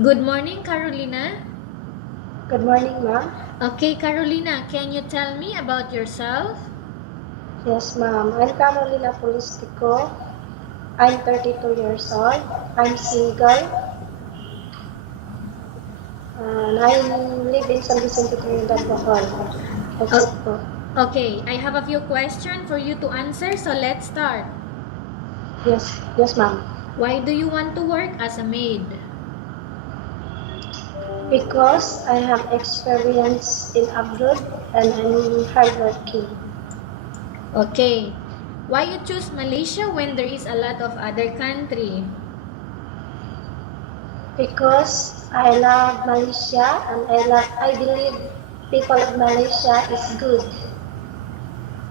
Good morning, Carolina. Good morning, ma'am. Okay, Carolina, can you tell me about yourself? Yes, ma'am. I'm Carolina Polestico. I'm 32 years old. I'm single. And I live in San Vicente, Trinidad, Bohol. That's Oh, it po. okay, I have a few questions for you to answer, so let's start. Yes, ma'am. Why do you want to work as a maid? Because I have experience in abroad and I'm hardworking. Okay, why you choose Malaysia when there is a lot of other country? Because I love Malaysia and I believe people of Malaysia is good.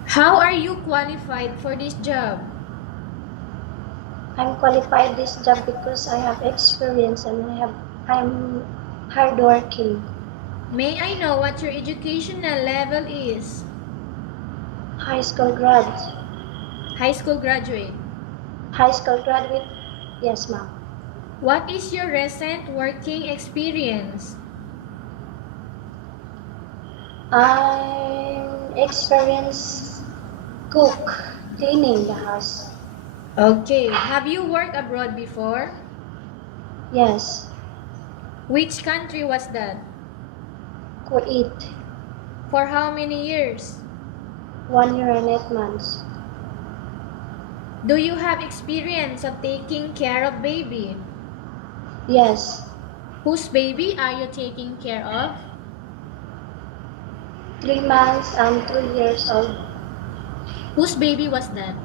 How are you qualified for this job? I'm qualified this job because I have experience and I'm hardworking. May I know what your educational level is? High school grad. High school graduate. High school graduate. Yes, ma'am. What is your recent working experience? I'm experienced cook, cleaning the house. Okay, have you worked abroad before? Yes, Which country was that? Kuwait. For how many years? 1 year and 8 months. Do you have experience of taking care of baby? Yes, Whose baby are you taking care of? 3 months and 2 years old. Whose baby was that?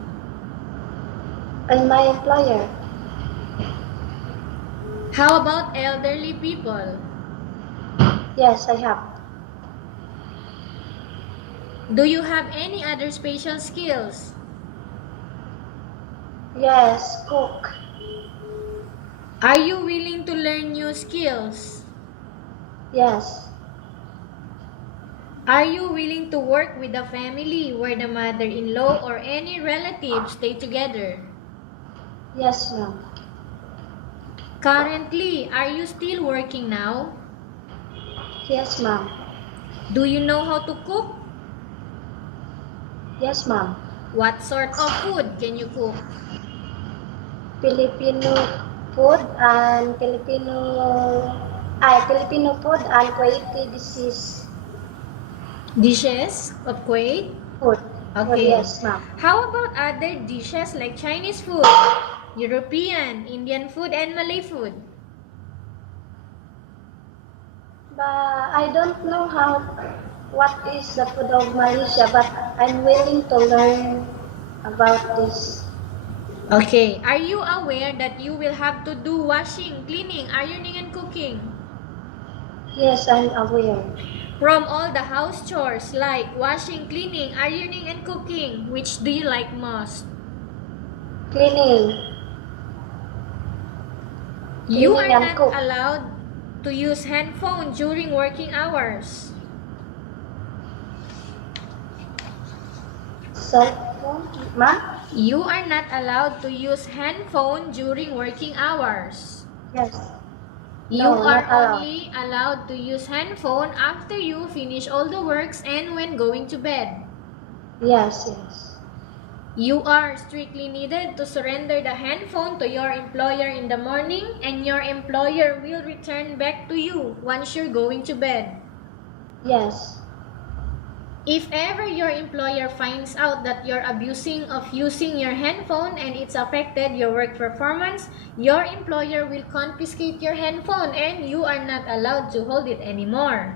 And my employer. How about elderly people? Yes, I have. Do you have any other special skills? Yes, cook. Are you willing to learn new skills? Yes, Are you willing to work with a family where the mother-in-law or any relatives stay together? yes, ma'am. Currently, are you still working now? Yes, ma'am. Do you know how to cook? Yes, ma'am. What sort of food can you cook? Filipino food and Filipino food and Kuwaiti disease Dishes of Kuwait? food. Food, Okay. yes, ma'am. How about other dishes like Chinese food, European, Indian food, and Malay food? But I don't know what is the food of Malaysia, but I'm willing to learn about this. Okay. Are you aware that you will have to do washing, cleaning, ironing, and cooking? Yes, I'm aware. From all the house chores like washing, cleaning, ironing, and cooking, which do you like most? Cleaning, You cleaning are and not cook. allowed to use handphone during working hours. Cell phone, ma'am? You are not allowed to use handphone during working hours. Yes. You No, not are allowed. only allowed to use handphone after you finish all the works and when going to bed. Yes. You are strictly needed to surrender the handphone to your employer in the morning, and your employer will return back to you once you're going to bed. Yes. If ever your employer finds out that you're abusing of using your handphone and it's affected your work performance, your employer will confiscate your handphone and you are not allowed to hold it anymore.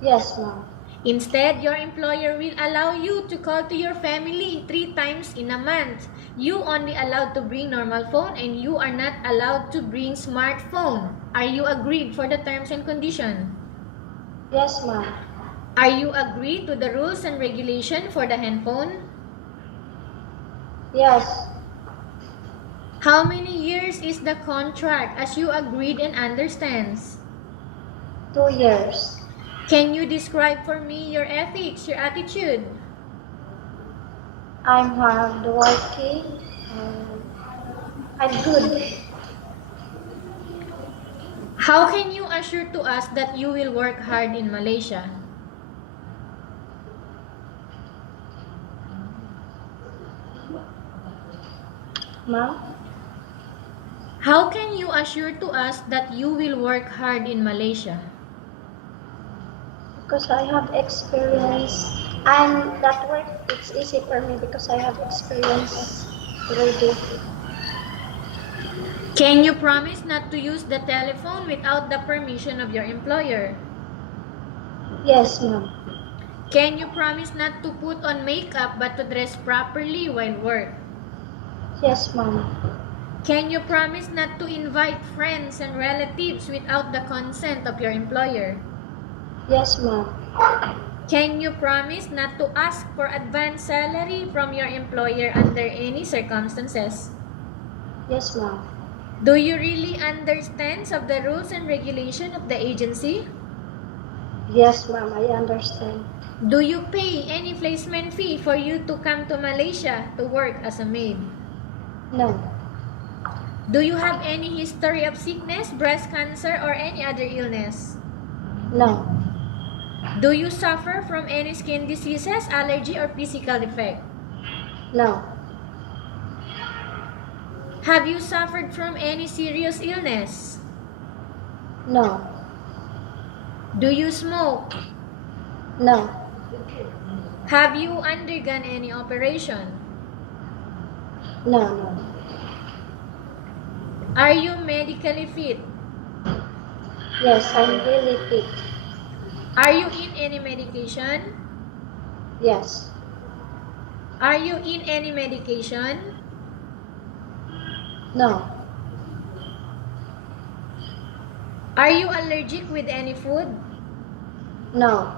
Yes, ma'am. Instead, your employer will allow you to call to your family 3 times in a month. You only allowed to bring normal phone and you are not allowed to bring smartphone. Are you agreed for the terms and conditions? Yes, ma'am. Are you agreed to the rules and regulation for the handphone? Yes. How many years is the contract as you agreed and understands? 2 years. Can you describe for me your ethics, your attitude? I'm hardworking. I'm good. How can you assure to us that you will work hard in Malaysia? Ma'am, How can you assure to us that you will work hard in Malaysia? because I have experience and that work it's easy for me because I have experience already. Can you promise not to use the telephone without the permission of your employer? Yes, ma'am. Can you promise not to put on makeup but to dress properly while work? Yes, ma'am. Can you promise not to invite friends and relatives without the consent of your employer? Yes, ma'am. Can you promise not to ask for advance salary from your employer under any circumstances? Yes, ma'am. Do you really understand of the rules and regulation of the agency? Yes, ma'am, I understand. Do you pay any placement fee for you to come to Malaysia to work as a maid? No. Do you have any history of sickness, breast cancer, or any other illness? No. Do you suffer from any skin diseases, allergy, or physical defect? No. Have you suffered from any serious illness? No. Do you smoke? No. Have you undergone any operation? No, no. Are you medically fit? Yes, I'm really fit. Are you in any medication? Yes. Are you in any medication? No. Are you allergic with any food? No.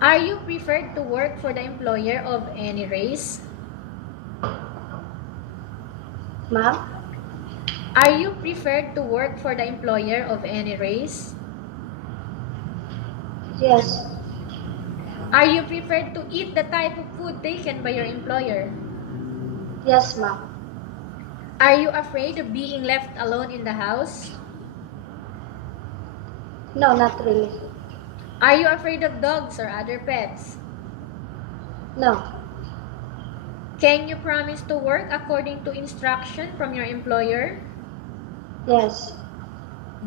Are you preferred to work for the employer of any race? Ma'am? Are you preferred to work for the employer of any race? Yes. Are you preferred to eat the type of food taken by your employer? Yes, ma'am. Are you afraid of being left alone in the house? No, not really. Are you afraid of dogs or other pets? No. Can you promise to work according to instruction from your employer? Yes.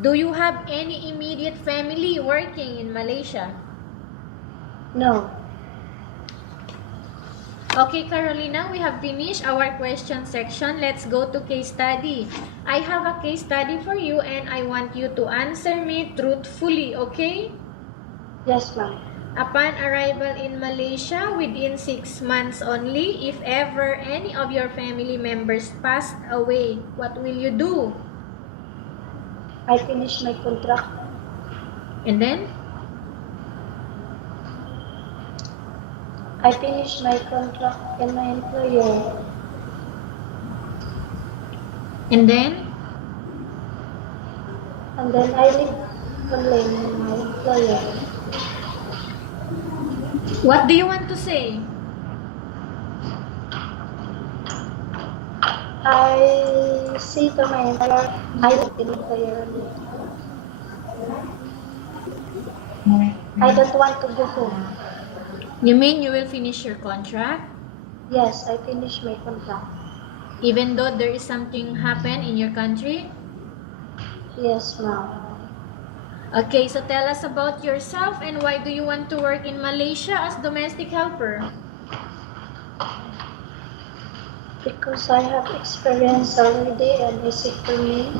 Do you have any immediate family working in Malaysia? No. Okay, Carolina, we have finished our question section. Let's go to case study. I have a case study for you and I want you to answer me truthfully, okay? Yes, ma'am. Upon arrival in Malaysia within 6 months only, if ever any of your family members passed away, what will you do? I finished my contract. And then? I finished my contract in my employer. And then? And then I live only in my employer. What do you want to say? I say to my employer, I live in employer only. I don't want to go home. You mean you will finish your contract? Yes, I finished my contract. Even though there is something happen in your country? Yes, ma'am. Okay, so tell us about yourself and why do you want to work in Malaysia as domestic helper? Because I have experience already and easy for me.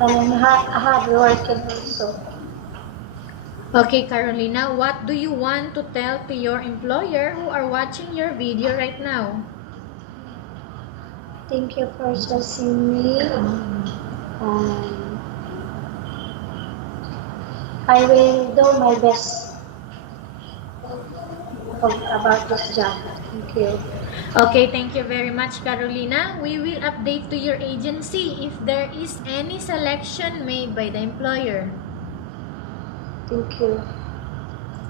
And I'm hard working also. Okay, Carolina, what do you want to tell to your employer who are watching your video right now? Thank you for choosing me. I will do my best about this job. Thank you. Okay, thank you very much, Carolina. We will update to your agency if there is any selection made by the employer. Thank you.